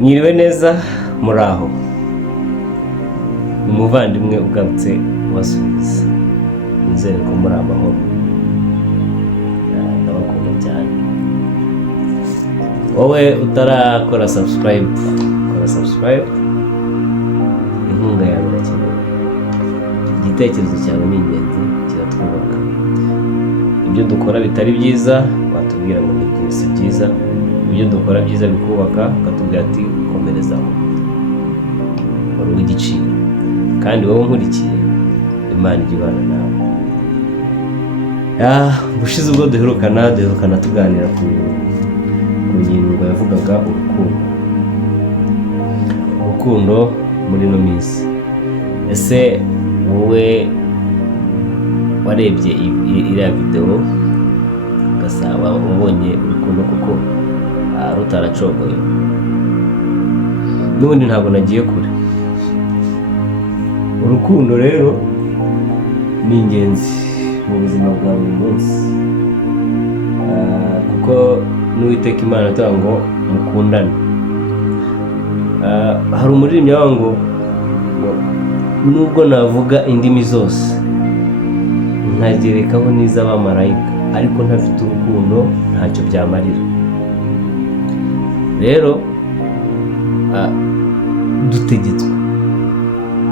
Mwiriwe neza muraho. Umuvandimwe ugarutse wasubiza. Nizere ko muri amahoro. Ndabakunda cyane. Wowe utarakora subscribe, kora subscribe. Inkunga yawe irakenewe. Igitekerezo cyawe ni ingenzi, kiratwubaka. Ibyo dukora bitari byiza watubwira ngo ni si byiza. Ibyo dukora byiza bikubaka ukatubwira ati komerezaho. Wari w'igiciro. Kandi wowe nkurikiye Imana igibana nawe. Bushize ubwo duherukana tuganira ku ngingo yavugaga urukundo muri no minsi. Ese wowe warebye iriya video ugasaba ubonye urukundo kuko rutaracogoye? N'ubundi ntabwo nagiye kure. Urukundo rero ni ingenzi mu buzima bwa buri munsi, kuko n'Uwiteka Imana atanga ngo mukundane. Hari umuririmbyi wavuga ngo nubwo navuga indimi zose nkagerekaho n'iz'abamarayika ariko ntafite urukundo ntacyo byamarira. Rero dutegetswe,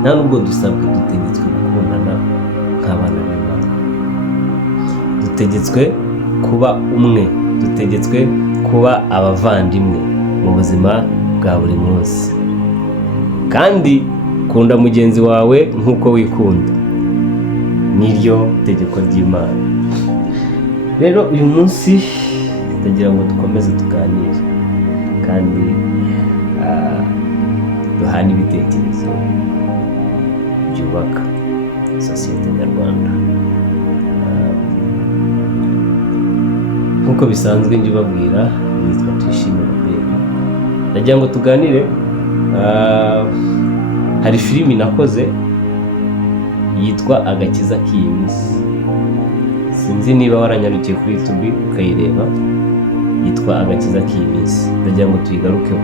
nta nubwo dusabwe, dutegetswe gukundana nk'abana b'Imana. Dutegetswe kuba umwe, dutegetswe kuba abavandimwe mu buzima bwa buri munsi. Kandi kunda mugenzi wawe nk'uko wikunda, niryo tegeko ry'Imana. Rero uyu munsi ndagira ngo dukomeze tuganire kandi duhana ibitekerezo byubaka sosiyete nyarwanda. Nk'uko bisanzwe njye babwira, nitwa Tuyishimire Robert. Ndagira ngo tuganire. Hari filimi nakoze yitwa Agakiza k'iyi minsi. Sinzi niba waranyarukiye kuri YouTube ukayireba. Yitwa Agakiza k'iyi minsi. Ndagira ngo tuyigarukeho.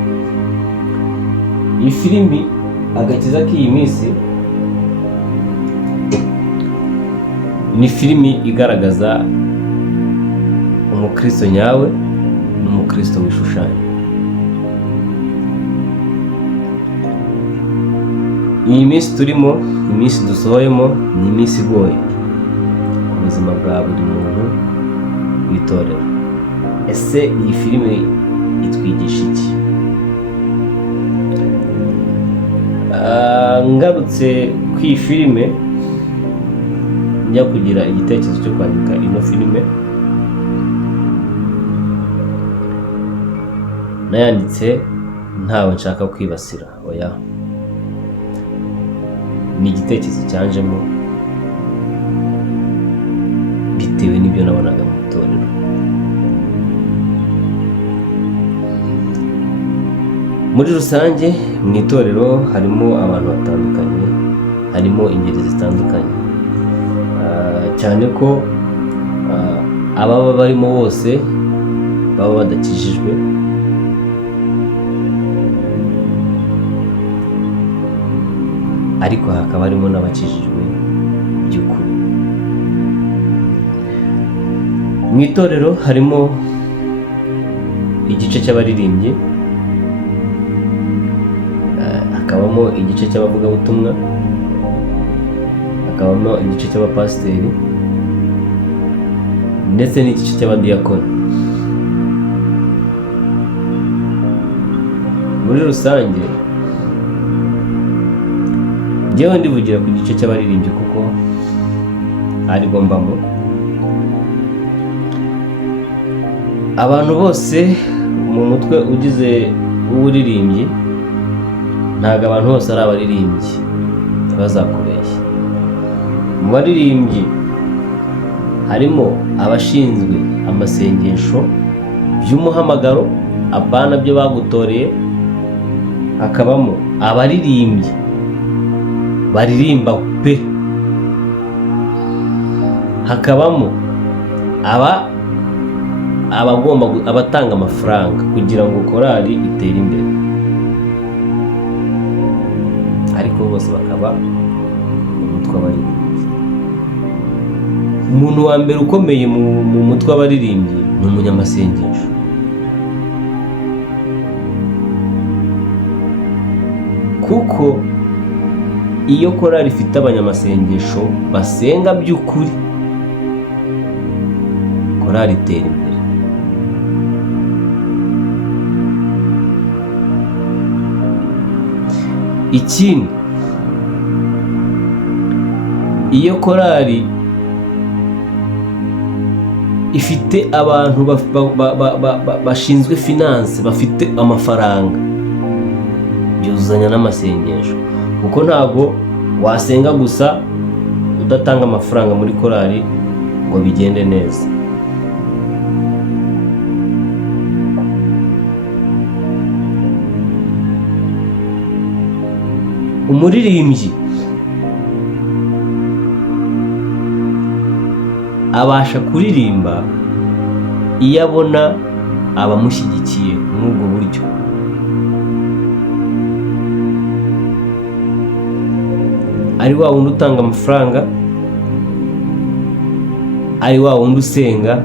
Iyi filimi Agakiza k'iyi minsi ni filimi igaragaza umukristo nyawe n'umukristo wishushanya. Iyi minsi turimo, iminsi dusohoyemo, ni iminsi igoye ku buzima bwa buri muntu w'itorero. Ese iyi filimi itwigisha iki? Ngarutse ku iyi filime njya kugira igitekerezo cyo kwandika ino filime, nayanditse ntawe nshaka kwibasira, oya. Ni igitekerezo cyanjemo bitewe n'ibyo nabonaga mu itorero. Muri rusange mu itorero harimo abantu batandukanye, harimo ingeri zitandukanye, cyane ko ababa barimo bose baba badakijijwe. Ariko hakaba harimo n'abakijijwe by'ukuri. Mu itorero harimo igice cy'abaririmbyi, hakabamo igice cy'abavugabutumwa, hakabamo igice cy'abapasiteri ndetse n'igice cy'abadiyakoni. Muri rusange njyewe ndivugira ku gice cy'abaririmbyi kuko ari bombamo. Abantu bose mu mutwe ugize uburirimbyi, ntabwo abantu bose ari abaririmbyi, bazakubeshya. Mu baririmbyi harimo abashinzwe amasengesho by'umuhamagaro, abana byo bagutoreye. Hakabamo abaririmbyi baririmba pe. Hakabamo abagomba abatanga amafaranga kugira ngo korali itere imbere. ariko bose bakaba umutwe w'abaririmbyi. Umuntu wa mbere ukomeye mu mutwe w'abaririmbyi ni umunyamasengesho. Kuko iyo korali ifite abanyamasengesho basenga by'ukuri, korali itera imbere. Ikindi, iyo korali ifite abantu bashinzwe finance, bafite amafaranga, byuzuzanya n'amasengesho. Kuko ntabwo wasenga gusa udatanga amafaranga muri korali ngo bigende neza. Umuririmbyi abasha kuririmba iyo abona abamushyigikiye muri ubwo buryo. Ari wa wundi utanga amafaranga, ari wa wundi usenga,